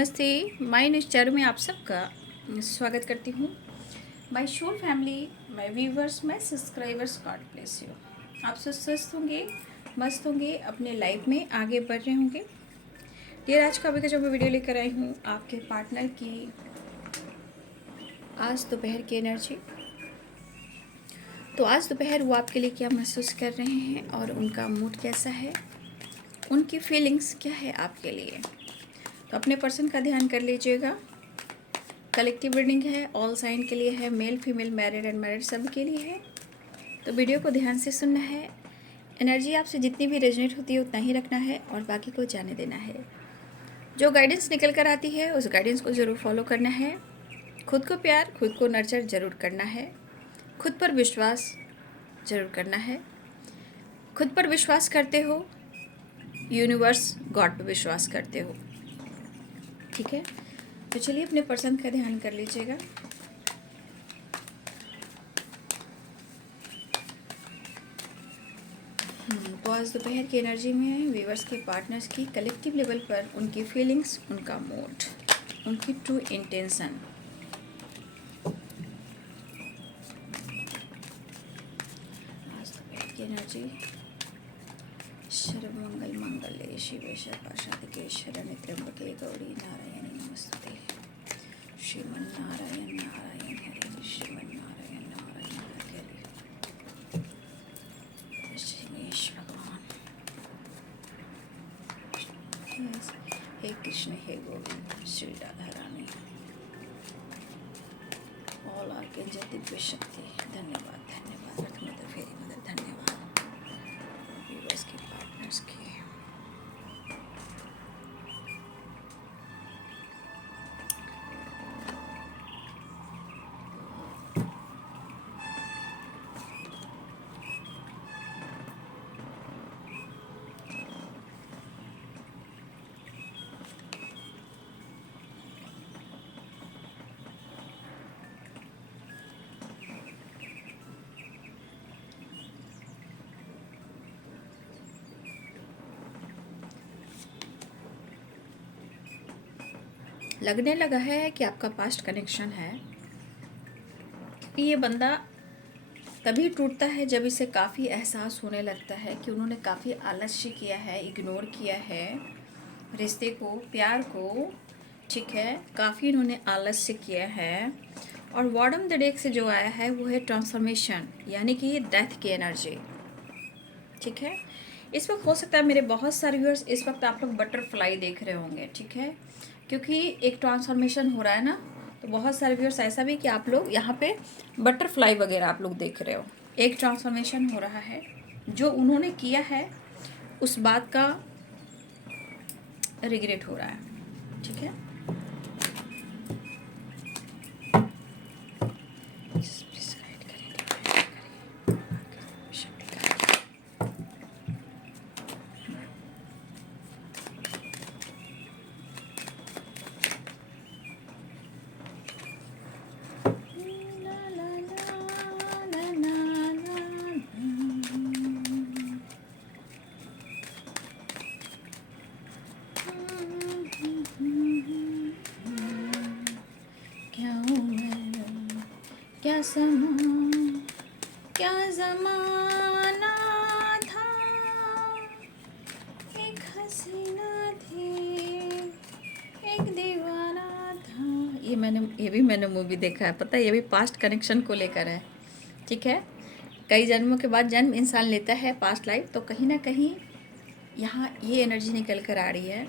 नमस्ते। My news channel में आप सबका स्वागत करती हूँ। My whole family, my viewers, my subscribers, God bless you. आप सब स्वस्थ होंगे, मस्त होंगे, अपने लाइफ में आगे बढ़ रहे होंगे। डियर, आज का अभी का जो मैं वीडियो लेकर आई हूँ आपके पार्टनर की आज दोपहर की एनर्जी। तो आज दोपहर वो आपके लिए क्या महसूस कर रहे हैं और उनका मूड कैसा है, उनकी फीलिंग्स क्या है आपके लिए। तो अपने पर्सन का ध्यान कर लीजिएगा। कलेक्टिव रीडिंग है, ऑल साइन के लिए है, मेल फीमेल मैरिड अनमैरिड सब के लिए है। तो वीडियो को ध्यान से सुनना है। एनर्जी आपसे जितनी भी रेजोनेट होती है उतना ही रखना है और बाकी को जाने देना है। जो गाइडेंस निकल कर आती है उस गाइडेंस को ज़रूर फॉलो करना है। खुद को प्यार, खुद को नर्चर ज़रूर करना है। खुद पर विश्वास ज़रूर करना है। खुद पर विश्वास करते हो, यूनिवर्स गॉड पर विश्वास करते हो। ठीक है, तो चलिए अपने पर्सन का ध्यान कर लीजिएगा। तो आज दोपहर की एनर्जी में व्यूअर्स के पार्टनर्स की कलेक्टिव लेवल पर उनकी फीलिंग्स, उनका मूड, उनकी ट्रू इंटेंशन। आज दोपहर की एनर्जी। सर्वमंगल मंगल्ये शिवे सर्वासाधिके शरण्ये त्र्यंबके गौरी नारायणी नमस्ते। श्रीमन्नारायण नारायण हरे, श्रीमन्नारायण नारायण हरे। श्रीमेश भगवान। हे कृष्ण, हे गोविंद, श्री राधा रानी, ऑल आर्कएंजल दिव्य शक्ति, धन्यवाद धन्यवाद। अर्थ मदर, फेरी मदर, धन्यवाद। व्यूअर्स के पार्टनर्स के लगने लगा है कि आपका पास्ट कनेक्शन है कि ये बंदा तभी टूटता है जब इसे काफ़ी एहसास होने लगता है कि उन्होंने काफ़ी आलस्य किया है, इग्नोर किया है रिश्ते को, प्यार को। ठीक है, काफ़ी इन्होंने आलस्य किया है। और बॉटम द डेक से जो आया है वो है ट्रांसफॉर्मेशन, यानी कि डेथ की एनर्जी। ठीक है, इस वक्त हो सकता है मेरे बहुत सारे व्यूअर्स इस वक्त आप लोग बटरफ्लाई देख रहे होंगे। ठीक है, क्योंकि एक ट्रांसफॉर्मेशन हो रहा है ना, तो बहुत सारे व्यूअर्स ऐसा भी कि आप लोग यहाँ पे बटरफ्लाई वगैरह आप लोग देख रहे हो। एक ट्रांसफॉर्मेशन हो रहा है, जो उन्होंने किया है उस बात का रिग्रेट हो रहा है। ठीक है, क्या समा, क्या ज़माना था, एक हसीना थी, एक दीवाना था। ये भी मैंने मूवी देखा है, पता है, ये भी पास्ट कनेक्शन को लेकर है। ठीक है, कई जन्मों के बाद जन्म इंसान लेता है, पास्ट लाइफ, तो कहीं ना कहीं यहाँ ये एनर्जी निकल कर आ रही है।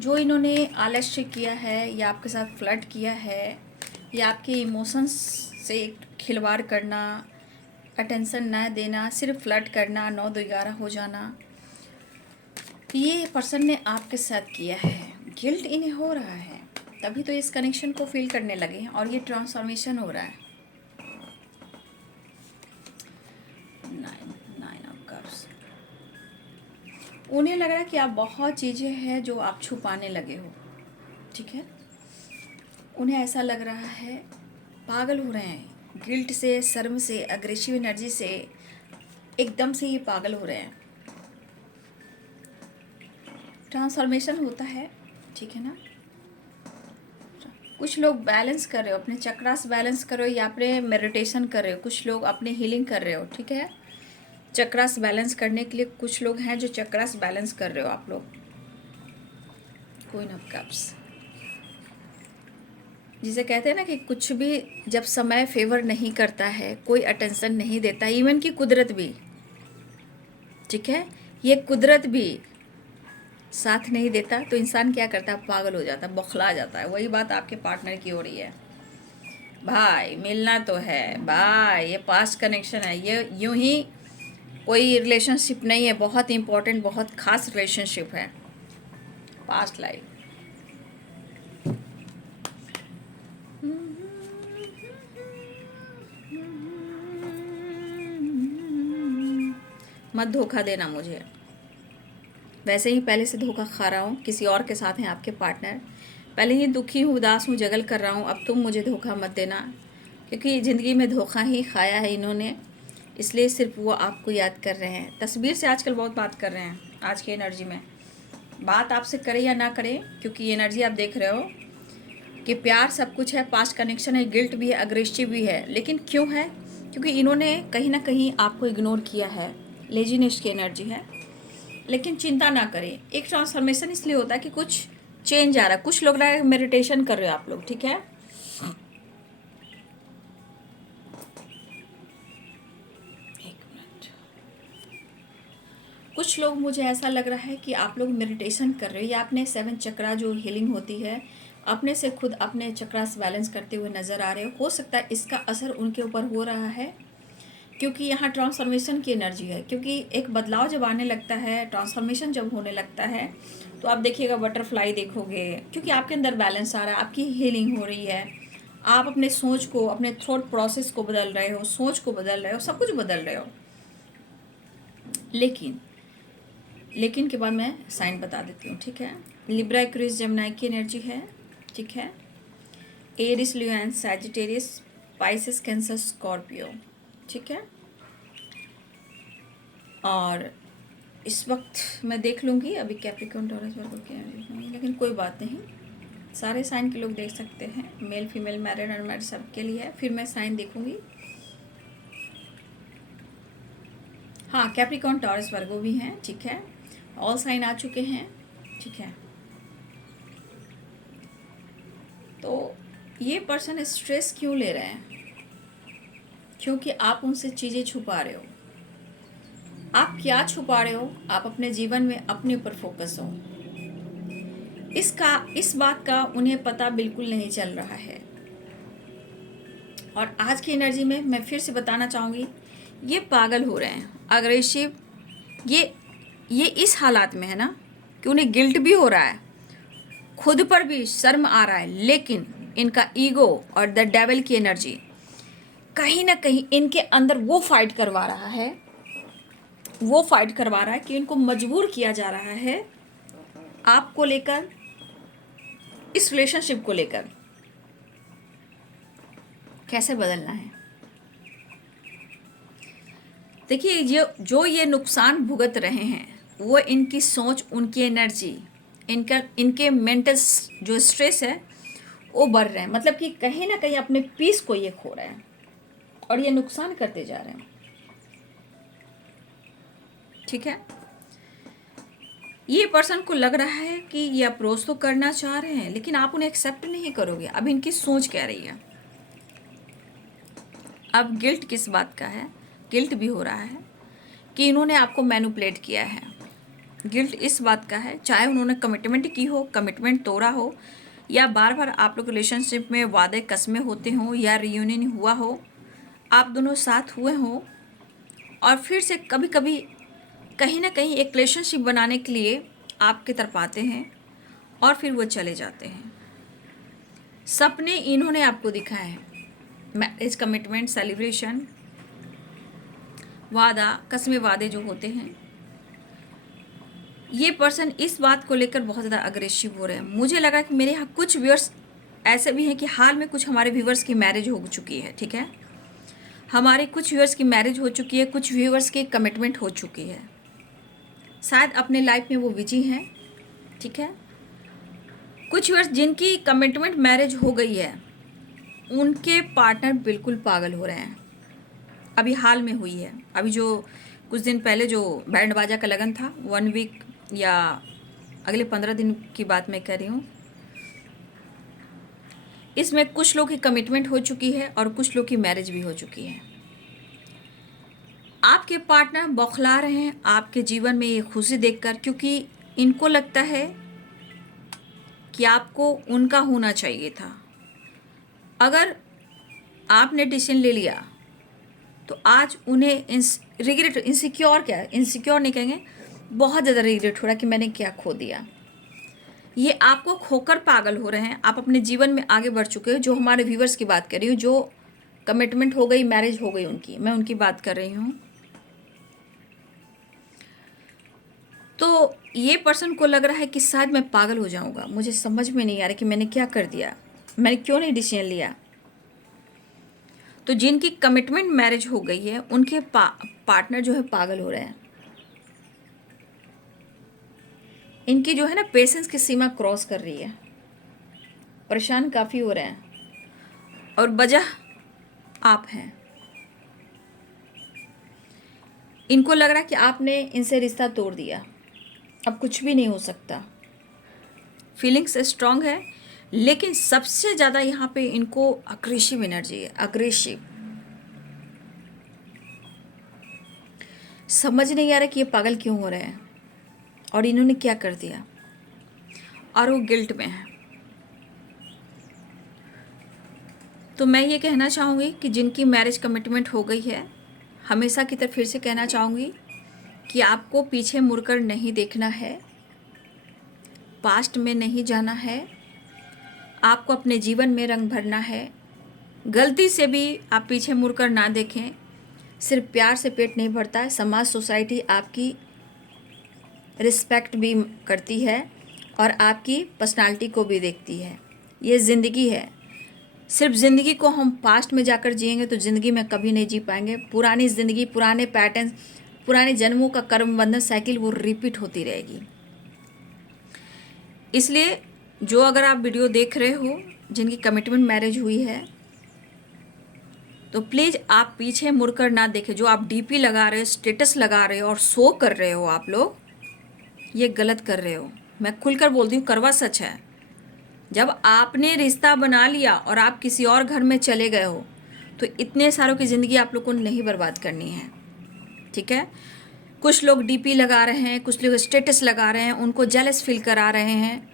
जो इन्होंने आलस्य किया है या आपके साथ फ्लर्ट किया है या आपके इमोशंस से खिलवाड़ करना, अटेंशन ना देना, सिर्फ फ्लर्ट करना, 9-11 हो जाना, ये पर्सन ने आपके साथ किया है। गिल्ट इन्हें हो रहा है, तभी तो इस कनेक्शन को फील करने लगे हैं और ये ट्रांसफॉर्मेशन हो रहा है। Nine of cups. उन्हें लग रहा है कि आप बहुत चीज़ें हैं जो आप छुपाने लगे हो। ठीक है, उन्हें ऐसा लग रहा है, पागल हो रहे हैं गिल्ट से, शर्म से, अग्रेसिव एनर्जी से, एकदम से ये पागल हो रहे हैं। ट्रांसफॉर्मेशन होता है, ठीक है ना, कुछ लोग बैलेंस कर रहे हो, अपने चक्रास बैलेंस कर रहे हो या अपने मेडिटेशन कर रहे हो, कुछ लोग अपने हीलिंग कर रहे हो, ठीक है। चक्रास बैलेंस करने के लिए कुछ लोग हैं जो चक्रास बैलेंस कर रहे हो आप लोग। क्वीन ऑफ कप्स, जिसे कहते हैं ना कि कुछ भी जब समय फेवर नहीं करता है, कोई अटेंशन नहीं देता, इवन की कुदरत भी, ठीक है, ये कुदरत भी साथ नहीं देता, तो इंसान क्या करता है, पागल हो जाता है, बौखला जाता है। वही बात आपके पार्टनर की हो रही है। भाई मिलना तो है भाई, ये पास्ट कनेक्शन है, ये यूं ही कोई रिलेशनशिप नहीं है, बहुत इंपॉर्टेंट, बहुत खास रिलेशनशिप है, पास्ट लाइफ। मत धोखा देना मुझे, वैसे ही पहले से धोखा खा रहा हूँ, किसी और के साथ हैं आपके पार्टनर, पहले ही दुखी हूँ, उदास हूँ, जगल कर रहा हूँ, अब तुम मुझे धोखा मत देना, क्योंकि ज़िंदगी में धोखा ही खाया है इन्होंने, इसलिए सिर्फ वो आपको याद कर रहे हैं। तस्वीर से आजकल बहुत बात कर रहे हैं, आज की एनर्जी में बात आपसे करे या ना करे, क्योंकि एनर्जी आप देख रहे हो कि प्यार सब कुछ है, पास्ट कनेक्शन है, गिल्ट भी है, अग्रेसिव भी है, लेकिन क्यों है, क्योंकि इन्होंने कहीं ना कहीं आपको इग्नोर किया है, लेजीनेस की एनर्जी है। लेकिन चिंता ना करें, एक ट्रांसफॉर्मेशन इसलिए होता है कि कुछ चेंज आ रहा है, कुछ लोग रहा है मेडिटेशन कर रहे हो आप लोग, ठीक है। एक मिनट, कुछ लोग, मुझे ऐसा लग रहा है कि आप लोग मेडिटेशन कर रहे हो या अपने 7 चक्रा जो हीलिंग होती है, अपने से खुद अपने चक्रास बैलेंस करते हुए नज़र आ रहे हो सकता है इसका असर उनके ऊपर हो रहा है, क्योंकि यहाँ ट्रांसफॉर्मेशन की एनर्जी है, क्योंकि एक बदलाव जब आने लगता है, ट्रांसफॉर्मेशन जब होने लगता है, तो आप देखिएगा बटरफ्लाई देखोगे, क्योंकि आपके अंदर बैलेंस आ रहा है, आपकी हीलिंग हो रही है, आप अपने सोच को, अपने थॉट प्रोसेस को बदल रहे हो, सोच को बदल रहे हो, सब कुछ बदल रहे हो। लेकिन के बाद मैं साइन बता देती हूँ, ठीक है। लिब्रा, एक्वेरियस, जेमिनी की एनर्जी है, ठीक है। एरिस, लियो, सैजिटेरियस, पाइसेस, कैंसर, स्कॉर्पियो, ठीक है। और इस वक्त मैं देख लूँगी अभी कैप्रिकॉर्न, टॉरस, वर्गो की एनर्जी नहीं, लेकिन कोई बात नहीं, सारे साइन के लोग देख सकते हैं, मेल फीमेल, मैरिड अनमैरिड सबके लिए है। फिर मैं साइन देखूँगी, हाँ कैप्रिकॉर्न, टॉरस, वर्गो भी हैं, ठीक है, ऑल साइन आ चुके हैं, ठीक है। तो ये पर्सन स्ट्रेस क्यों ले रहे हैं, क्योंकि आप उनसे चीज़ें छुपा रहे हो। आप क्या छुपा रहे हो, आप अपने जीवन में अपने ऊपर फोकस हो, इस बात का उन्हें पता बिल्कुल नहीं चल रहा है। और आज की एनर्जी में मैं फिर से बताना चाहूँगी, ये पागल हो रहे हैं, अग्रेसिव, ये इस हालात में है ना कि उन्हें गिल्ट भी हो रहा है, खुद पर भी शर्म आ रहा है, लेकिन इनका ईगो और द डेविल की एनर्जी कहीं ना कहीं इनके अंदर वो फाइट करवा रहा है कि इनको मजबूर किया जा रहा है आपको लेकर, इस रिलेशनशिप को लेकर कैसे बदलना है। देखिए, जो ये नुकसान भुगत रहे हैं, वो इनकी सोच, उनकी एनर्जी, इनके मेंटल जो स्ट्रेस है वो बढ़ रहे हैं, मतलब कि कहीं ना कहीं अपने पीस को ये खो रहे हैं और ये नुकसान करते जा रहे हैं, ठीक है। ये पर्सन को लग रहा है कि ये अप्रोच तो करना चाह रहे हैं, लेकिन आप उन्हें एक्सेप्ट नहीं करोगे। अब इनकी सोच कह रही है, अब गिल्ट किस बात का है, गिल्ट भी हो रहा है कि इन्होंने आपको मैनिपुलेट किया है। गिल्ट इस बात का है, चाहे उन्होंने कमिटमेंट की हो, कमिटमेंट तोड़ा हो, या बार बार आप लोग रिलेशनशिप में वादे कस्में होते हों, या रियूनियन हुआ हो, आप दोनों साथ हुए हों, और फिर से कभी कभी कहीं ना कहीं एक रिलेशनशिप बनाने के लिए आपकी तरफ आते हैं और फिर वो चले जाते हैं। सपने इन्होंने आपको दिखाए हैं, मैरिज, कमिटमेंट, सेलिब्रेशन, वादा, कस्में, वादे जो होते हैं। ये पर्सन इस बात को लेकर बहुत ज़्यादा अग्रेसिव हो रहे हैं। मुझे लगा कि मेरे यहाँ कुछ व्यूअर्स ऐसे भी हैं कि हाल में कुछ हमारे व्यूअर्स की मैरिज हो चुकी है, ठीक है। हमारे कुछ व्यूअर्स की मैरिज हो चुकी है, कुछ व्यूअर्स की कमिटमेंट हो चुकी है, शायद अपने लाइफ में वो बिजी हैं, ठीक है। कुछ वर्ष जिनकी कमिटमेंट मैरिज हो गई है उनके पार्टनर बिल्कुल पागल हो रहे हैं। अभी हाल में हुई है, अभी जो कुछ दिन पहले जो बैंड बाजा का लगन था, 1 वीक या अगले 15 दिन की बात मैं कर रही हूँ। इसमें कुछ लोग की कमिटमेंट हो चुकी है और कुछ लोग की मैरिज भी हो चुकी है। आपके पार्टनर बौखला रहे हैं आपके जीवन में ये खुशी देखकर, क्योंकि इनको लगता है कि आपको उनका होना चाहिए था। अगर आपने डिसीजन ले लिया तो आज उन्हें रिग्रेट, इनसिक्योर, क्या इनसिक्योर नहीं कहेंगे, बहुत ज़्यादा रिग्रेट हो रहा है कि मैंने क्या खो दिया। ये आपको खोकर पागल हो रहे हैं। आप अपने जीवन में आगे बढ़ चुके हो। जो हमारे व्यूवर्स की बात कर रही हूँ, जो कमिटमेंट हो गई, मैरिज हो गई उनकी, मैं उनकी बात कर रही हूँ। तो ये पर्सन को लग रहा है कि शायद मैं पागल हो जाऊंगा, मुझे समझ में नहीं आ रहा कि मैंने क्या कर दिया, मैंने क्यों नहीं डिसीजन लिया। तो जिनकी कमिटमेंट मैरिज हो गई है उनके पार्टनर जो है पागल हो रहे हैं। इनकी जो है ना पेशेंस की सीमा क्रॉस कर रही है, परेशान काफ़ी हो रहे हैं और वजह आप हैं। इनको लग रहा है कि आपने इनसे रिश्ता तोड़ दिया, अब कुछ भी नहीं हो सकता। फीलिंग्स स्ट्रांग है, लेकिन सबसे ज़्यादा यहाँ पे इनको अग्रेसिव एनर्जी है, अग्रेसिव। समझ नहीं आ रहा कि ये पागल क्यों हो रहे हैं और इन्होंने क्या कर दिया, और वो गिल्ट में है। तो मैं ये कहना चाहूँगी कि जिनकी मैरिज कमिटमेंट हो गई है, हमेशा की तरह फिर से कहना चाहूँगी कि आपको पीछे मुड़कर नहीं देखना है, पास्ट में नहीं जाना है, आपको अपने जीवन में रंग भरना है। गलती से भी आप पीछे मुड़कर ना देखें। सिर्फ प्यार से पेट नहीं भरता है, समाज सोसाइटी आपकी रिस्पेक्ट भी करती है और आपकी पर्सनालिटी को भी देखती है। ये ज़िंदगी है। सिर्फ ज़िंदगी को हम पास्ट में जाकर जिएंगे तो ज़िंदगी में कभी नहीं जी पाएंगे। पुरानी ज़िंदगी, पुराने पैटर्न, पुराने जन्मों का कर्म बंधन साइकिल वो रिपीट होती रहेगी। इसलिए जो अगर आप वीडियो देख रहे हो जिनकी कमिटमेंट मैरिज हुई है, तो प्लीज़ आप पीछे मुड़कर ना देखें। जो आप डीपी लगा रहे हो, स्टेटस लगा रहे हो और शो कर रहे हो, आप लोग ये गलत कर रहे हो। मैं खुलकर बोलती हूँ, करवा सच है। जब आपने रिश्ता बना लिया और आप किसी और घर में चले गए हो, तो इतने सारों की ज़िंदगी आप लोग को नहीं बर्बाद करनी है, ठीक है। कुछ लोग डीपी लगा रहे हैं, कुछ लोग स्टेटस लगा रहे हैं, उनको जेलस फील करा रहे हैं।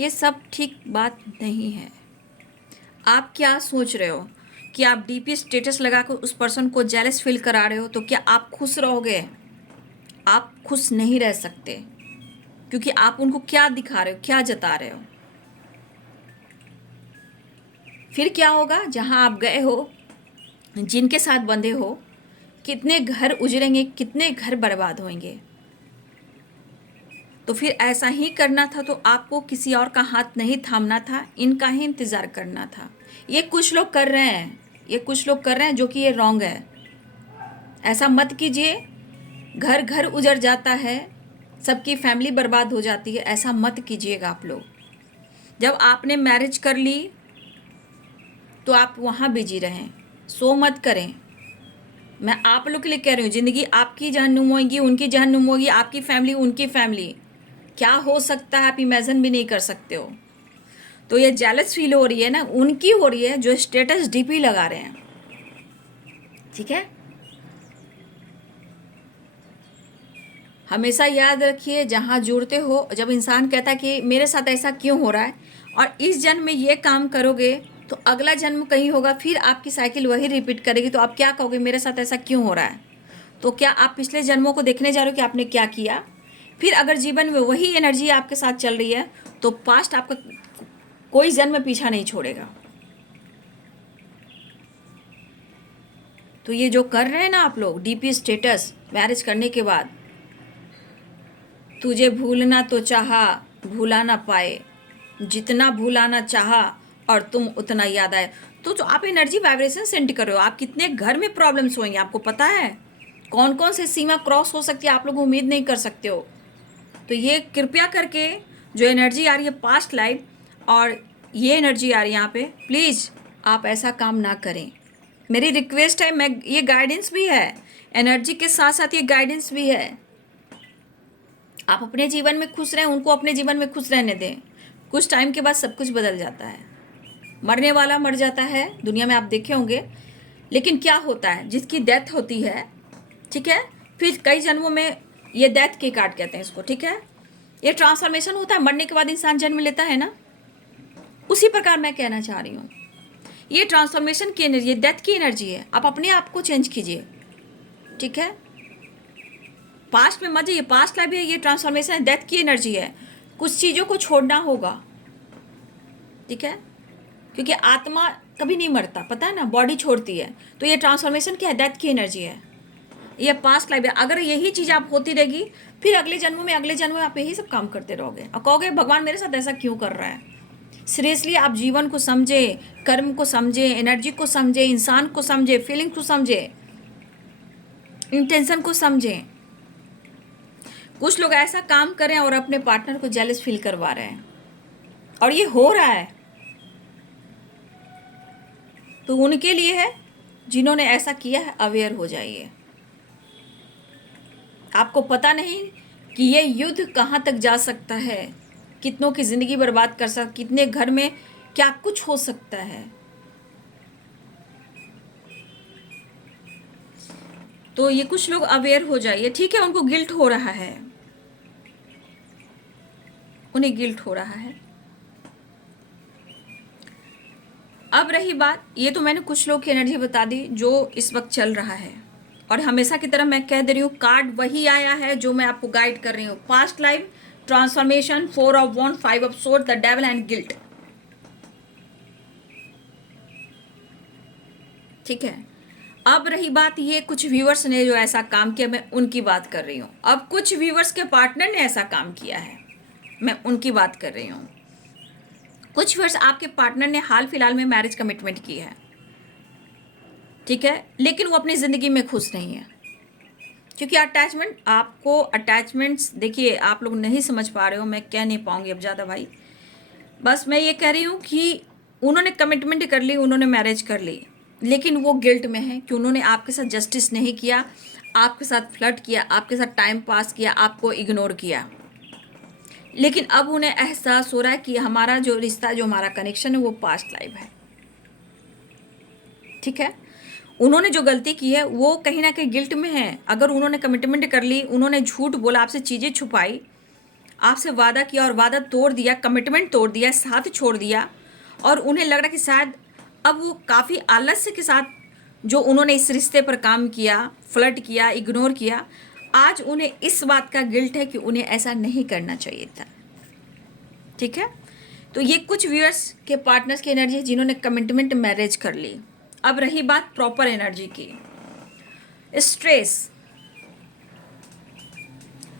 ये सब ठीक बात नहीं है। आप क्या सोच रहे हो कि आप डीपी स्टेटस लगाकर उस पर्सन को जेलस फील करा रहे हो, तो क्या आप खुश रहोगे? आप खुश नहीं रह सकते, क्योंकि आप उनको क्या दिखा रहे हो, क्या जता रहे हो। फिर क्या होगा? जहां आप गए हो, जिनके साथ बंधे हो, कितने घर उजड़ेंगे, कितने घर बर्बाद होंगे। तो फिर ऐसा ही करना था, तो आपको किसी और का हाथ नहीं थामना था, इनका ही इंतज़ार करना था। ये कुछ लोग कर रहे हैं, ये कुछ लोग कर रहे हैं, जो कि ये रॉन्ग है। ऐसा मत कीजिए। घर घर उजड़ जाता है, सबकी फैमिली बर्बाद हो जाती है, ऐसा मत कीजिएगा आप लोग। जब आपने मैरिज कर ली तो आप वहाँ बिजी रहें, सो मत करें। मैं आप लोग के लिए कह रही हूँ, ज़िंदगी आपकी जहन्नुम होगी, उनकी जहन्नुम होगी, आपकी फैमिली, उनकी फैमिली। क्या हो सकता है आप इमेजिन भी नहीं कर सकते हो। तो ये जेलस फील हो रही है ना, उनकी हो रही है जो स्टेटस डीपी लगा रहे हैं, ठीक है। हमेशा याद रखिए, जहाँ जुड़ते हो, जब इंसान कहता है कि मेरे साथ ऐसा क्यों हो रहा है और इस जन्म में ये काम करोगे तो अगला जन्म कहीं होगा, फिर आपकी साइकिल वही रिपीट करेगी, तो आप क्या कहोगे, मेरे साथ ऐसा क्यों हो रहा है। तो क्या आप पिछले जन्मों को देखने जा रहे हो कि आपने क्या किया? फिर अगर जीवन में वही एनर्जी आपके साथ चल रही है तो पास्ट आपका कोई जन्म पीछा नहीं छोड़ेगा। तो ये जो कर रहे हैं ना आप लोग, डीपी स्टेटस मैरिज करने के बाद, तुझे भूलना तो चाहा भूला ना पाए, जितना भूलाना चाहा और तुम उतना याद आए। तो जो आप एनर्जी वाइब्रेशन सेंड कर रहे हो, आप कितने घर में प्रॉब्लम्स होंगे आपको पता है। कौन कौन से सीमा क्रॉस हो सकती है आप लोग उम्मीद नहीं कर सकते हो। तो ये कृपया करके जो एनर्जी आ रही है पास्ट लाइफ और ये एनर्जी आ रही है यहाँ पे, प्लीज़ आप ऐसा काम ना करें। मेरी रिक्वेस्ट है, मैं ये गाइडेंस भी है, एनर्जी के साथ साथ ये गाइडेंस भी है। आप अपने जीवन में खुश रहें, उनको अपने जीवन में खुश रहने दें। कुछ टाइम के बाद सब कुछ बदल जाता है। मरने वाला मर जाता है, दुनिया में आप देखे होंगे, लेकिन क्या होता है, जिसकी डेथ होती है, ठीक है, फिर कई जन्मों में, ये डेथ के कार्ड कहते हैं इसको, ठीक है, ये ट्रांसफॉर्मेशन होता है, मरने के बाद इंसान जन्म लेता है ना, उसी प्रकार मैं कहना चाह रही हूँ, ये ट्रांसफॉर्मेशन की एनर्जी, ये डेथ की एनर्जी है। आप अपने आप को चेंज कीजिए, ठीक है, पास्ट में मत जाइए, पास्ट लाइफ है, ये ट्रांसफॉर्मेशन है, डेथ की एनर्जी है। कुछ चीज़ों को छोड़ना होगा, ठीक है, क्योंकि आत्मा कभी नहीं मरता, पता है ना, बॉडी छोड़ती है। तो ये ट्रांसफॉर्मेशन क्या है, डेथ की एनर्जी है, ये पास्ट लाइफ है। अगर यही चीज़ आप होती रहेगी, फिर अगले जन्म में आप यही सब काम करते रहोगे और कहोगे भगवान मेरे साथ ऐसा क्यों कर रहा है। सीरियसली आप जीवन को समझे, कर्म को समझे, एनर्जी को समझे, इंसान को समझे, फीलिंग को समझे, इंटेंशन को समझे। कुछ लोग ऐसा काम करें और अपने पार्टनर को जेलस फील करवा रहे हैं, और ये हो रहा है, तो उनके लिए है जिन्होंने ऐसा किया है, अवेयर हो जाइए। आपको पता नहीं कि ये युद्ध कहाँ तक जा सकता है, कितनों की ज़िंदगी बर्बाद कर सकता, कितने घर में क्या कुछ हो सकता है। तो ये कुछ लोग अवेयर हो जाइए, ठीक है, उनको गिल्ट हो रहा है, उन्हें गिल्ट हो रहा है। अब रही बात, ये तो मैंने कुछ लोग की एनर्जी बता दी जो इस वक्त चल रहा है, और हमेशा की तरह मैं कह दे रही हूँ, कार्ड वही आया है जो मैं आपको गाइड कर रही हूँ। Past life, transformation, 4 of wand, 5 of sword, the devil and guilt, ठीक है। अब रही बात, ये कुछ व्यूअर्स ने जो ऐसा काम किया, मैं उनकी बात कर रही हूँ। अब कुछ व्यूअर्स के पार्टनर ने ऐसा काम किया है, मैं उनकी बात कर रही हूँ। कुछ व्यूअर्स, आपके पार्टनर ने हाल फिलहाल में मैरिज कमिटमेंट की है, ठीक है, लेकिन वो अपनी ज़िंदगी में खुश नहीं है, क्योंकि अटैचमेंट, आपको अटैचमेंट्स, देखिए आप लोग नहीं समझ पा रहे हो, मैं कह नहीं पाऊँगी अब ज़्यादा भाई, बस मैं ये कह रही हूँ कि उन्होंने कमिटमेंट कर ली, उन्होंने मैरिज कर ली, लेकिन वो गिल्ट में है कि उन्होंने आपके साथ जस्टिस नहीं किया, आपके साथ फ्लर्ट किया, आपके साथ टाइम पास किया, आपको इग्नोर किया। लेकिन अब उन्हें एहसास हो रहा है कि हमारा जो रिश्ता, जो हमारा कनेक्शन है, वो पास्ट लाइफ है, ठीक है। उन्होंने जो गलती की है वो कहीं ना कहीं गिल्ट में है। अगर उन्होंने कमिटमेंट कर ली, उन्होंने झूठ बोला, आपसे चीज़ें छुपाई, आपसे वादा किया और वादा तोड़ दिया, कमिटमेंट तोड़ दिया, साथ छोड़ दिया, और उन्हें लग रहा कि शायद अब वो काफ़ी आलस्य के साथ जो उन्होंने इस रिश्ते पर काम किया, फ्लर्ट किया, इग्नोर किया, आज उन्हें इस बात का गिल्ट है कि उन्हें ऐसा नहीं करना चाहिए था, ठीक है। तो ये कुछ व्यूअर्स के पार्टनर्स की एनर्जी है जिन्होंने कमिटमेंट मैरिज कर ली। अब रही बात प्रॉपर एनर्जी की, स्ट्रेस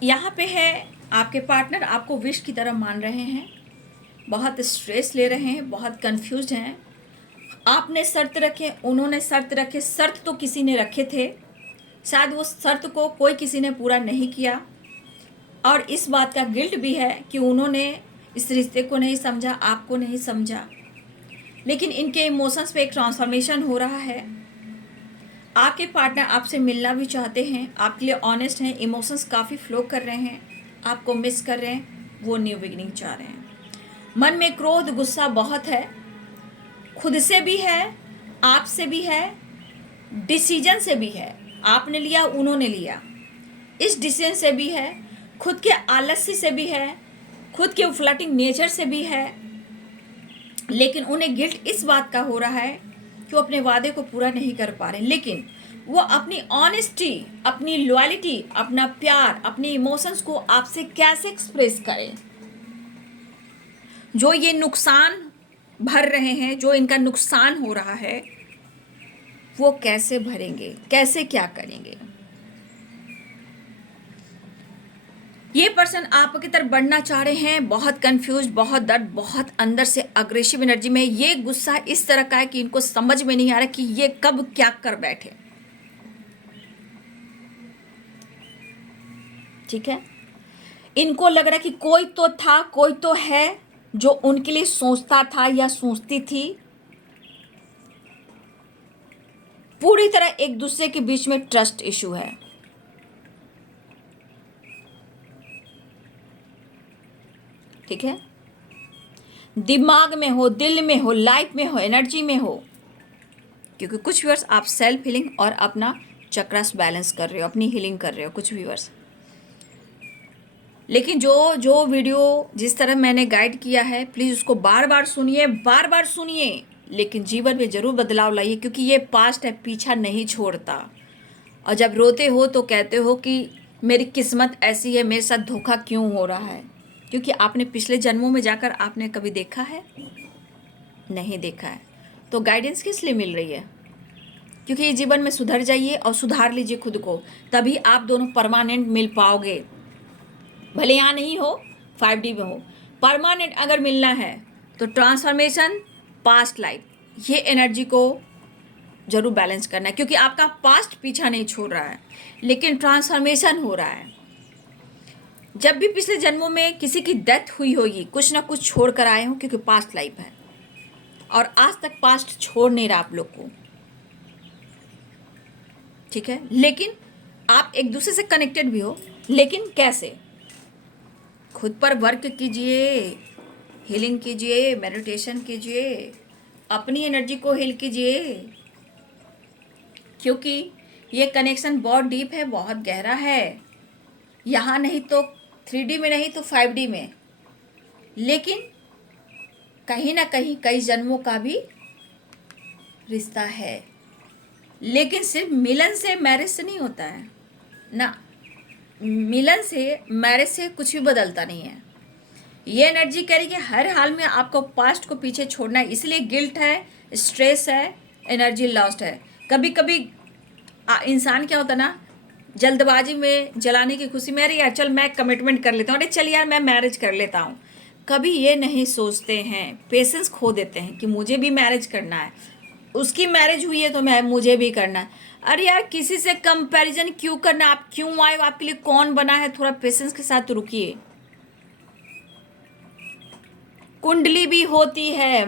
यहाँ पे है। आपके पार्टनर आपको विश की तरह मान रहे हैं, बहुत स्ट्रेस ले रहे हैं, बहुत कंफ्यूज हैं। आपने शर्त रखे, उन्होंने शर्त रखे, शर्त तो किसी ने रखे थे, शायद वो शर्त को कोई किसी ने पूरा नहीं किया, और इस बात का गिल्ट भी है कि उन्होंने इस रिश्ते को नहीं समझा, आपको नहीं समझा। लेकिन इनके इमोशंस पे एक ट्रांसफॉर्मेशन हो रहा है। आपके पार्टनर आपसे मिलना भी चाहते हैं, आपके लिए ऑनेस्ट हैं, इमोशंस काफ़ी फ्लो कर रहे हैं, आपको मिस कर रहे हैं, वो न्यू बिगिनिंग चाह रहे हैं। मन में क्रोध, गुस्सा बहुत है, खुद से भी है, आपसे भी है, डिसीजन से भी है, आपने लिया, उन्होंने लिया, इस डिसीजन से भी है, खुद के आलस्य से भी है, खुद के फ्लर्टिंग नेचर से भी है। लेकिन उन्हें गिल्ट इस बात का हो रहा है कि वो अपने वादे को पूरा नहीं कर पा रहे, लेकिन वो अपनी ऑनेस्टी, अपनी लॉयल्टी, अपना प्यार, अपने इमोशंस को आपसे कैसे एक्सप्रेस करें। जो ये नुकसान भर रहे हैं, जो इनका नुकसान हो रहा है, वो कैसे भरेंगे, कैसे क्या करेंगे। ये पर्सन आपकी तरफ बढ़ना चाह रहे हैं, बहुत कंफ्यूज, बहुत दर्द, बहुत अंदर से अग्रेसिव एनर्जी में। ये गुस्सा इस तरह का है कि इनको समझ में नहीं आ रहा कि ये कब क्या कर बैठे, ठीक है। इनको लग रहा है कि कोई तो था, कोई तो है जो उनके लिए सोचता था या सोचती थी। पूरी तरह एक दूसरे के बीच में ट्रस्ट इशू है। ठीक है, दिमाग में हो, दिल में हो, लाइफ में हो, एनर्जी में हो, क्योंकि कुछ व्यूअर्स आप सेल्फ हीलिंग और अपना चक्रास बैलेंस कर रहे हो, अपनी हीलिंग कर रहे हो कुछ व्यूअर्स। लेकिन जो जो वीडियो जिस तरह मैंने गाइड किया है, प्लीज़ उसको बार बार सुनिए, बार बार सुनिए, लेकिन जीवन में ज़रूर बदलाव लाइए, क्योंकि ये पास्ट है, पीछा नहीं छोड़ता। और जब रोते हो तो कहते हो कि मेरी किस्मत ऐसी है, मेरे साथ धोखा क्यों हो रहा है, क्योंकि आपने पिछले जन्मों में जाकर आपने कभी देखा है? नहीं देखा है। तो गाइडेंस किस लिए मिल रही है? क्योंकि ये जीवन में सुधर जाइए और सुधार लीजिए खुद को, तभी आप दोनों परमानेंट मिल पाओगे। भले यहाँ नहीं हो, 5D में हो, परमानेंट अगर मिलना है तो ट्रांसफॉर्मेशन, पास्ट लाइफ, ये एनर्जी को जरूर बैलेंस करना है, क्योंकि आपका पास्ट पीछा नहीं छोड़ रहा है, लेकिन ट्रांसफॉर्मेशन हो रहा है। जब भी पिछले जन्मों में किसी की डेथ हुई होगी, कुछ ना कुछ छोड़ कर आए हो, क्योंकि पास्ट लाइफ है, और आज तक पास्ट छोड़ नहीं रहा आप लोग को। ठीक है, लेकिन आप एक दूसरे से कनेक्टेड भी हो, लेकिन कैसे? खुद पर वर्क कीजिए, हीलिंग कीजिए, मेडिटेशन कीजिए, अपनी एनर्जी को हील कीजिए, क्योंकि ये कनेक्शन बहुत डीप है, बहुत गहरा है। यहाँ नहीं तो 3D में, नहीं तो 5D में, लेकिन कहीं ना कहीं कई जन्मों का भी रिश्ता है। लेकिन सिर्फ मिलन से, मैरिज से नहीं होता है ना। मिलन से, मैरिज से कुछ भी बदलता नहीं है। ये एनर्जी कह रही है कि हर हाल में आपको पास्ट को पीछे छोड़ना है, इसलिए गिल्ट है, स्ट्रेस है, एनर्जी लॉस्ट है। कभी कभी इंसान क्या होता है ना, जल्दबाजी में, जलाने की खुशी में, अरे यार चल मैं कमिटमेंट कर लेता हूँ, अरे चल यार मैं मैरिज कर लेता हूँ। कभी ये नहीं सोचते हैं, पेशेंस खो देते हैं कि मुझे भी मैरिज करना है, उसकी मैरिज हुई है तो मुझे भी करना है। अरे यार किसी से कंपैरिजन क्यों करना, आप क्यों आए, आपके लिए कौन बना है? थोड़ा पेशेंस के साथ रुकिए। कुंडली भी होती है,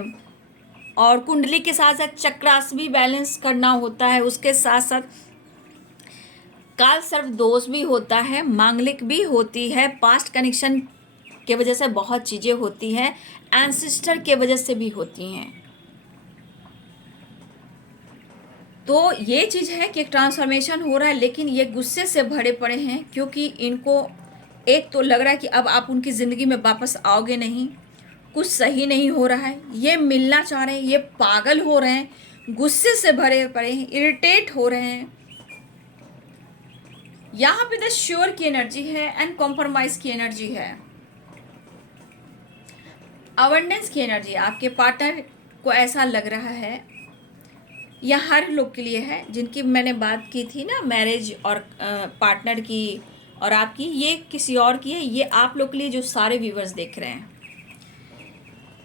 और कुंडली के साथ साथ चक्रास भी बैलेंस करना होता है, उसके साथ साथ काल सर्व दोष भी होता है, मांगलिक भी होती है, पास्ट कनेक्शन के वजह से बहुत चीज़ें होती हैं, एंसेस्टर के वजह से भी होती हैं। तो ये चीज़ है कि ट्रांसफॉर्मेशन हो रहा है, लेकिन ये गुस्से से भरे पड़े हैं, क्योंकि इनको एक तो लग रहा है कि अब आप उनकी ज़िंदगी में वापस आओगे नहीं, कुछ सही नहीं हो रहा है, ये मिलना चाह रहे हैं, ये पागल हो रहे हैं, गुस्से से भरे पड़े हैं, इरिटेट हो रहे हैं। यहाँ पे द श्योर की एनर्जी है एंड कॉम्प्रोमाइज की एनर्जी है, अवेंडेंस की एनर्जी। आपके पार्टनर को ऐसा लग रहा है, यह हर लोग के लिए है जिनकी मैंने बात की थी ना, मैरिज और पार्टनर की और आपकी, ये किसी और की है, ये आप लोग के लिए जो सारे व्यूवर्स देख रहे हैं।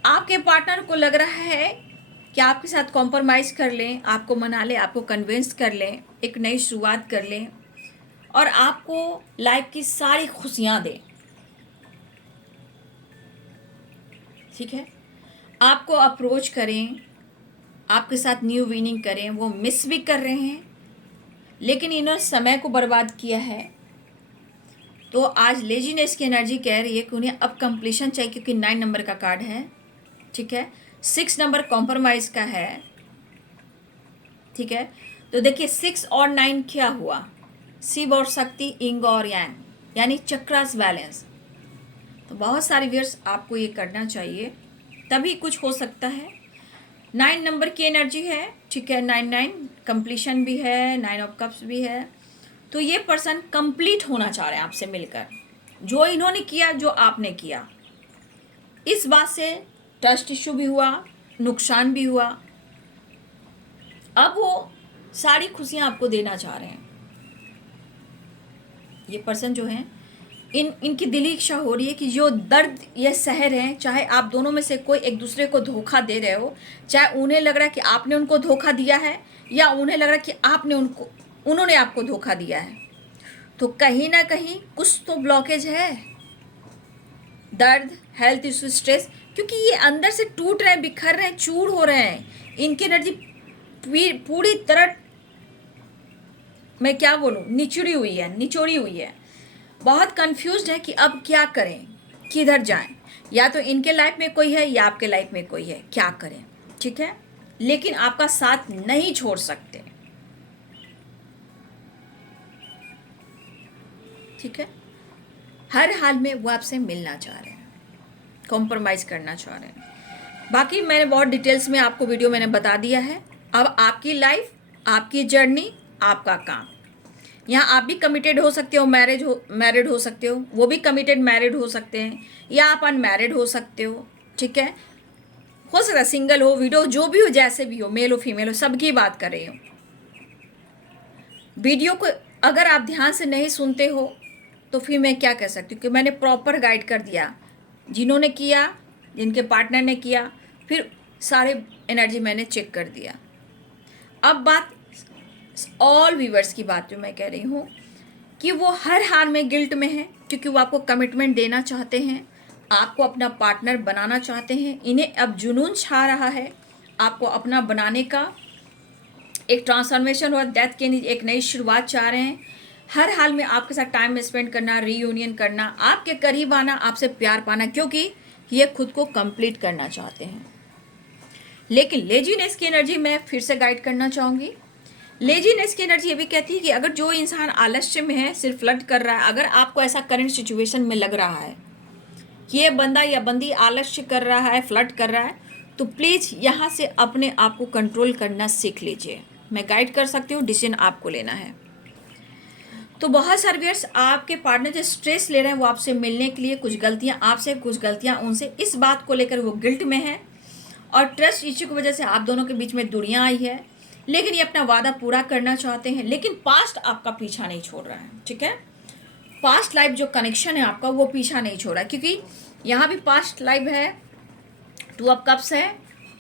आपके पार्टनर को लग रहा है कि आपके साथ कॉम्प्रोमाइज़ कर लें, आपको मना लें, आपको कन्विंस कर लें, एक नई शुरुआत कर लें, और आपको लाइफ की सारी खुशियाँ दें। ठीक है, आपको अप्रोच करें, आपके साथ न्यू विनिंग करें, वो मिस भी कर रहे हैं, लेकिन इन्होंने समय को बर्बाद किया है। तो आज लेजीनेस की एनर्जी कह रही है कि उन्हें अब कंप्लीशन चाहिए, क्योंकि 9 नंबर का कार्ड है। ठीक है, 6 नंबर कॉम्प्रोमाइज का है। ठीक है, तो देखिए 6 और 9 क्या हुआ, शिव और शक्ति, इंग और यांग, यानी चक्रास बैलेंस। तो बहुत सारे व्यूअर्स आपको ये करना चाहिए, तभी कुछ हो सकता है। 9 नंबर की एनर्जी है। ठीक है, 9 कंप्लीशन भी है, 9 ऑफ कप्स भी है। तो ये पर्सन कंप्लीट होना चाह रहे हैं आपसे मिलकर, जो इन्होंने किया, जो आपने किया। इस बात से ट्रस्ट इशू भी हुआ, नुकसान भी हुआ। अब वो सारी खुशियां आपको देना चाह रहे हैं। ये पर्सन जो है, इनकी दिली इच्छा हो रही है कि जो दर्द ये सह रहे हैं, चाहे आप दोनों में से कोई एक दूसरे को धोखा दे रहे हो, चाहे उन्हें लग रहा है कि आपने उनको धोखा दिया है, या उन्हें लग रहा है कि उन्होंने आपको धोखा दिया है, तो कहीं ना कहीं कुछ तो ब्लॉकेज है। दर्द, हेल्थ इशू, स्ट्रेस, क्योंकि ये अंदर से टूट रहे हैं, बिखर रहे हैं, चूर हो रहे हैं। इनकी एनर्जी पूरी तरह, मैं क्या बोलूँ, निचोड़ी हुई है। बहुत कंफ्यूज्ड है कि अब क्या करें, किधर जाएं। या तो इनके लाइफ में कोई है या आपके लाइफ में कोई है, क्या करें, ठीक है। लेकिन आपका साथ नहीं छोड़ सकते, ठीक है। हर हाल में वो आपसे मिलना चाह रहे हैं, कॉम्प्रोमाइज़ करना चाह रहे हैं। बाकी मैंने बहुत डिटेल्स में आपको वीडियो मैंने बता दिया है। अब आपकी लाइफ, आपकी जर्नी, आपका काम। यहाँ आप भी कमिटेड हो सकते हो, मैरिड हो सकते हो, वो भी कमिटेड मैरिड हो सकते हैं, या आप अनमैरिड हो सकते हो, ठीक है। हो सकता है सिंगल हो, विडो, जो भी हो, जैसे भी हो, मेल हो फीमेल हो, सबकी बात कर रही हूँ। वीडियो को अगर आप ध्यान से नहीं सुनते हो तो फिर मैं क्या कह सकती हूँ कि मैंने प्रॉपर गाइड कर दिया। जिन्होंने किया, जिनके पार्टनर ने किया, फिर सारे एनर्जी मैंने चेक कर दिया। अब बात ऑल व्यूवर्स की बात जो मैं कह रही हूँ कि वो हर हाल में गिल्ट में है, क्योंकि वो आपको कमिटमेंट देना चाहते हैं, आपको अपना पार्टनर बनाना चाहते हैं। इन्हें अब जुनून छा रहा है आपको अपना बनाने का। एक ट्रांसफॉर्मेशन और डेथ के एक नई शुरुआत चाह रहे हैं। हर हाल में आपके साथ टाइम स्पेंड करना, रीयूनियन करना, आपके करीब आना, आपसे प्यार पाना, क्योंकि ये खुद को कंप्लीट करना चाहते हैं। लेकिन लेजीनेस की एनर्जी मैं फिर से गाइड करना चाहूँगी। लेजीनेस की एनर्जी ये भी कहती है कि अगर जो इंसान आलस्य में है, सिर्फ फ्लर्ट कर रहा है, अगर आपको ऐसा करंट सिचुएशन में लग रहा है कि ये बंदा या बंदी आलस्य कर रहा है, फ्लर्ट कर रहा है, तो प्लीज़ यहाँ से अपने आप को कंट्रोल करना सीख लीजिए। मैं गाइड कर सकती हूँ, डिसीजन आपको लेना है। तो बहुत सारे व्यूअर्स, आपके पार्टनर जो स्ट्रेस ले रहे हैं वो आपसे मिलने के लिए, कुछ गलतियाँ आपसे, कुछ गलतियाँ उनसे, इस बात को लेकर वो गिल्ट में है और ट्रस्ट इश्यू की वजह से आप दोनों के बीच में दूरियाँ आई है। लेकिन ये अपना वादा पूरा करना चाहते हैं, लेकिन पास्ट आपका पीछा नहीं छोड़ रहा है, ठीक है। पास्ट लाइफ जो कनेक्शन है आपका, वो पीछा नहीं छोड़ रहा है, क्योंकि यहाँ भी पास्ट लाइफ है, 2 ऑफ कप्स है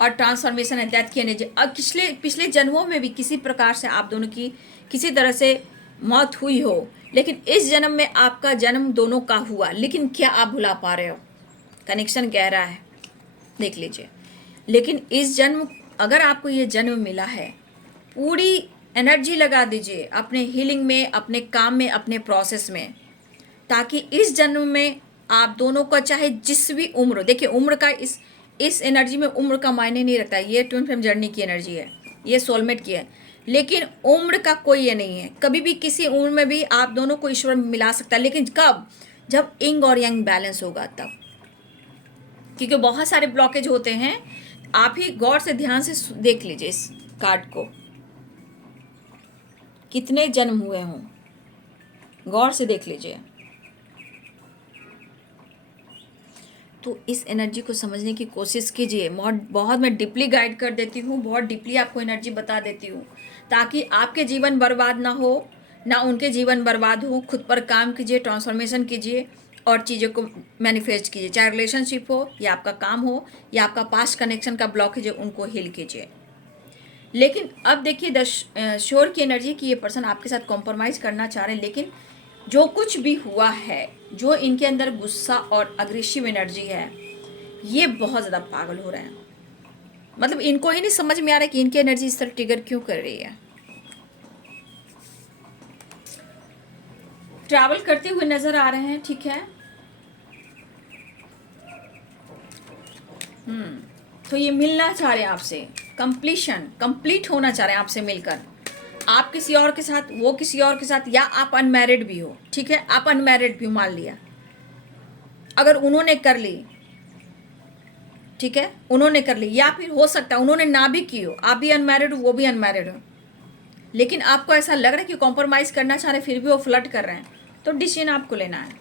और ट्रांसफॉर्मेशन है, डेथ की एनर्जी। अब पिछले जन्मों में भी किसी प्रकार से आप दोनों की किसी तरह से मौत हुई हो, लेकिन इस जन्म में आपका जन्म दोनों का हुआ, लेकिन क्या आप भुला पा रहे हो? कनेक्शन गहरा है, देख लीजिए। लेकिन इस जन्म, अगर आपको ये जन्म मिला है, पूरी एनर्जी लगा दीजिए अपने हीलिंग में, अपने काम में, अपने प्रोसेस में, ताकि इस जन्म में आप दोनों का चाहे जिस भी उम्र, देखिए उम्र का इस एनर्जी में उम्र का मायने नहीं रखता है। ये ट्विन फ्लेम जर्नी की एनर्जी है, ये सोलमेट की है, लेकिन उम्र का कोई ये नहीं है। कभी भी किसी उम्र में भी आप दोनों को ईश्वर मिला सकता है, लेकिन कब? जब इंग और यंग बैलेंस होगा तब, क्योंकि बहुत सारे ब्लॉकेज होते हैं। आप ही गौर से ध्यान से देख लीजिए इस कार्ड को, कितने जन्म हुए हों, गौर से देख लीजिए। तो इस एनर्जी को समझने की कोशिश कीजिए। बहुत मैं डीपली गाइड कर देती हूँ, बहुत डीपली आपको एनर्जी बता देती हूँ, ताकि आपके जीवन बर्बाद ना हो, ना उनके जीवन बर्बाद हो। खुद पर काम कीजिए, ट्रांसफॉर्मेशन कीजिए और चीज़ों को मैनिफेस्ट कीजिए, चाहे रिलेशनशिप हो या आपका काम हो या आपका पास्ट कनेक्शन का ब्लॉकेज है, उनको हील कीजिए। लेकिन अब देखिए श्योर की एनर्जी कि ये पर्सन आपके साथ कॉम्प्रोमाइज़ करना चाह रहे हैं, लेकिन जो कुछ भी हुआ है, जो इनके अंदर गुस्सा और अग्रेसिव एनर्जी है, ये बहुत ज़्यादा पागल हो रहे हैं। मतलब इनको ही नहीं समझ में आ रहा है कि इनकी एनर्जी इस तरह ट्रिगर क्यों कर रही है। ट्रैवल करते हुए नजर आ रहे हैं, ठीक है। तो ये मिलना चाह रहे हैं आपसे, कंप्लीट होना चाह रहे हैं आपसे मिलकर। आप किसी और के साथ, वो किसी और के साथ, या आप अनमैरिड भी हो, ठीक है। आप अनमैरिड भी मान लिया, अगर उन्होंने कर ली, ठीक है, उन्होंने कर ली, या फिर हो सकता है उन्होंने ना भी की हो, आप भी अनमैरिड हो, वो भी अनमैरिड हो, लेकिन आपको ऐसा लग रहा है कि कॉम्प्रोमाइज़ करना चाह रहे हैं, फिर भी वो फ्लर्ट कर रहे हैं, तो डिसीजन आपको लेना है।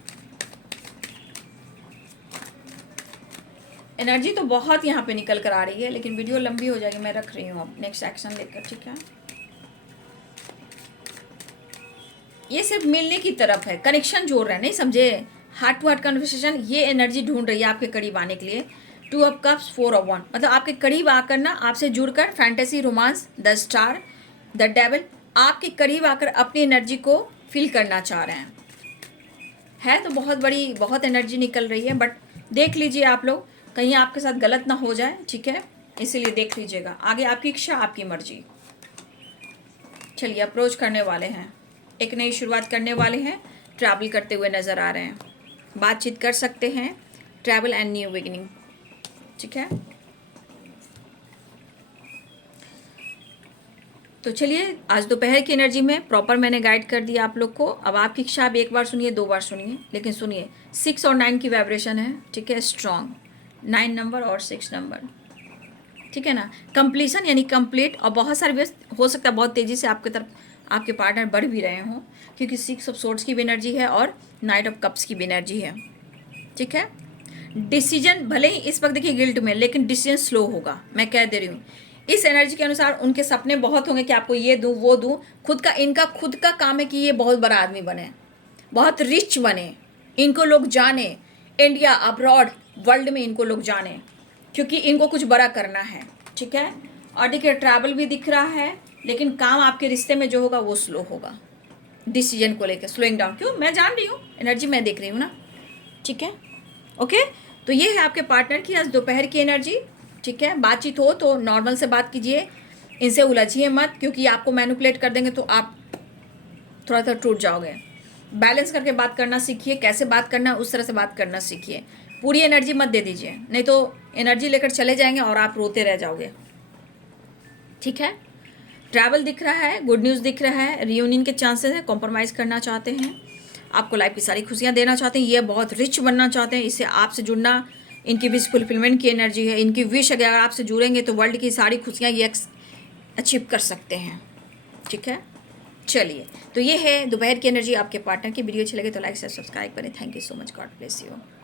एनर्जी तो बहुत यहाँ पे निकल कर आ रही है, लेकिन वीडियो लंबी हो जाएगी, मैं रख रही हूँ अब नेक्स्ट एक्शन लेकर, ठीक है। ये सिर्फ मिलने की तरफ है, कनेक्शन जोड़ रहे हैं, नहीं समझे, हार्ट टू हार्ट कन्वर्सेशन। ये एनर्जी ढूंढ रही है आपके करीब आने के लिए। 2 ऑफ कप्स, 4 ऑफ वन, मतलब आपके करीब आकर ना, आपसे जुड़कर fantasy, romance, the star, the devil, आपके करीब आकर अपनी एनर्जी को फील करना चाह रहे हैं। है तो बहुत बड़ी, बहुत एनर्जी निकल रही है, बट देख लीजिए आप लोग, कहीं आपके साथ गलत ना हो जाए, ठीक है, इसीलिए देख लीजिएगा। आगे आपकी इच्छा, आपकी मर्जी। चलिए अप्रोच करने वाले हैं, एक नई शुरुआत करने वाले हैं, ट्रैवल करते हुए नज़र आ रहे हैं, बातचीत कर सकते हैं, ट्रैवल एंड न्यू बिगिनिंग, ठीक है। तो चलिए आज दोपहर की एनर्जी में प्रॉपर मैंने गाइड कर दिया आप लोग को। अब आपकी इच्छा, आप एक बार सुनिए, 2 बार सुनिए, लेकिन सुनिए 6 और 9 की वाइब्रेशन है, ठीक है, स्ट्रॉन्ग 9 नंबर और 6 नंबर, ठीक है ना। कंप्लीशन यानी कंप्लीट, और बहुत सारे व्यस्त हो सकता है बहुत तेज़ी से आपकी तरफ आपके पार्टनर बढ़ भी रहे हों, क्योंकि 6 ऑफ सोर्ड्स की भी एनर्जी है और नाइट ऑफ कप्स की भी एनर्जी है, ठीक है। डिसीजन भले ही इस वक्त देखिए गिल्ट में, लेकिन डिसीजन स्लो होगा, मैं कह दे रही हूँ। इस एनर्जी के अनुसार उनके सपने बहुत होंगे कि आपको ये दूँ वो दूँ, इनका खुद का काम है कि ये बहुत बड़ा आदमी बने, बहुत रिच बने, इनको लोग जाने, इंडिया अब्रॉड वर्ल्ड में इनको लोग जाने, क्योंकि इनको कुछ बड़ा करना है, ठीक है। और देखिए ट्रैवल भी दिख रहा है, लेकिन काम आपके रिश्ते में जो होगा वो स्लो होगा, डिसीजन को लेकर स्लोइंग डाउन। क्यों, मैं जान रही हूँ, एनर्जी मैं देख रही हूँ ना, ठीक है, ओके। तो ये है आपके पार्टनर की आज दोपहर की एनर्जी, ठीक है। बातचीत हो तो नॉर्मल से बात कीजिए, इनसे उलझिए मत, क्योंकि आपको मैनिपुलेट कर देंगे तो आप थोड़ा सा टूट जाओगे। बैलेंस करके बात करना सीखिए, कैसे बात करना उस तरह से बात करना सीखिए, पूरी एनर्जी मत दे दीजिए, नहीं तो एनर्जी लेकर चले जाएंगे और आप रोते रह जाओगे, ठीक है। ट्रैवल दिख रहा है, गुड न्यूज़ दिख रहा है, रियूनियन के चांसेस है, कॉम्प्रोमाइज़ करना चाहते हैं, आपको लाइफ की सारी खुशियाँ देना चाहते हैं, ये बहुत रिच बनना चाहते हैं, इससे आपसे जुड़ना इनकी विश फुलफिलमेंट की एनर्जी है। इनकी विश अगर आपसे जुड़ेंगे तो वर्ल्ड की सारी खुशियाँ ये अचीव कर सकते हैं, ठीक है। चलिए, तो ये है दोपहर की एनर्जी आपके पार्टनर की। वीडियो अच्छी लगे तो लाइक शेयर सब्सक्राइब करें। Thank you so much, God bless you.